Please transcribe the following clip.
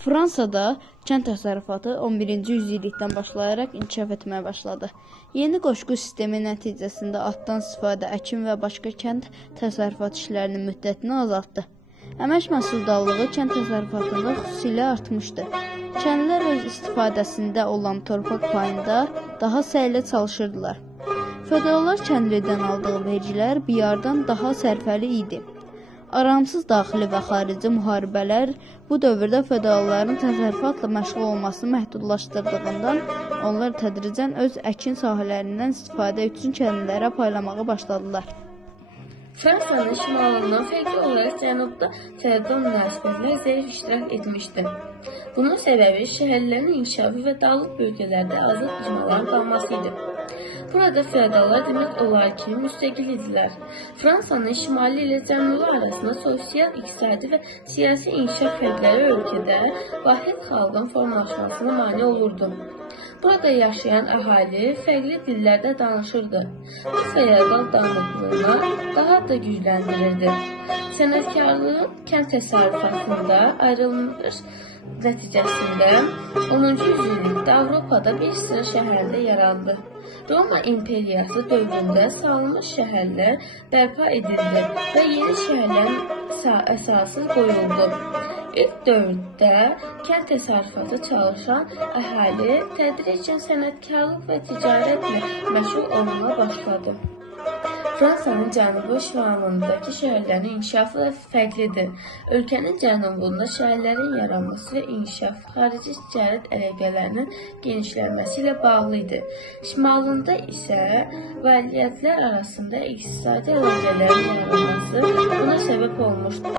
Fransada kənd təsərrüfatı 11-ci yüzillikdən başlayaraq inkişaf etməyə başladı. Yeni qoşqu sistemi nəticəsində atdan istifadə əkin və başqa kənd təsərrüfat işlərinin müddətini azaltdı. Əmək məhsuldarlığı kənd təsərrüfatında xüsusilə artmışdı. Kəndlilər öz istifadəsində olan torpaq payında daha səylə çalışırdılar. Feodallar kəndlidən aldığı vergilər biyardan daha sərfəli idi. Aramsız daxili və xarici müharibələr bu dövrdə feodalların təsərrüfatla məşğul olmasını məhdudlaşdırdığından onlar tədricən öz əkin sahələrindən istifadə üçün kəndlilərə paylamağa başladılar. Fransanın şimalından fərqli olaraq cənubda feodal münasibətlər zəif iştirak etmişdi. Bunun səbəbi şəhərlərin inkişafı və dağlıq bölgələrdə azad icmaların qalması idi. Burada feodallar demək olar ki, müstəqil idilər. Fransanın şimali ilə cənubu arasında sosial, iqtisadi və siyasi inkişaf fərqləri ölkədə vahid xalqın formalaşmasına mane olurdu. Burada yaşayan əhali fərqli dillərdə danışırdı. Bu feodal dağınıqlığını daha da gücləndirirdi. Sənətkarlığın kənd təsərrüfatında ayrılmış nəticəsində 10-cu yüzillikdə Avropada bir sıra şəhərdə yarandı. Roma imperiyası dövründə salınmış şəhərlər bərpa edildi və yeni şəhərlərin əsası qoyuldu. İlk dövrdə kənd təsərrüfatı çalışan əhali tədricən sənətkarlıq və ticarətlə məşğul olmağa başladı. Fransanın cənubu şimalındakı şəhərlərin inkişafı da fərqlidir. Ölkənin cənubunda şəhərlərin yaranması və inkişafı xarici ticarət əlaqələrinin genişlənməsi ilə bağlı idi. Şimalında isə vilayətlər arasında iqtisadi əlaqələrin yaranması buna səbəb olmuşdu.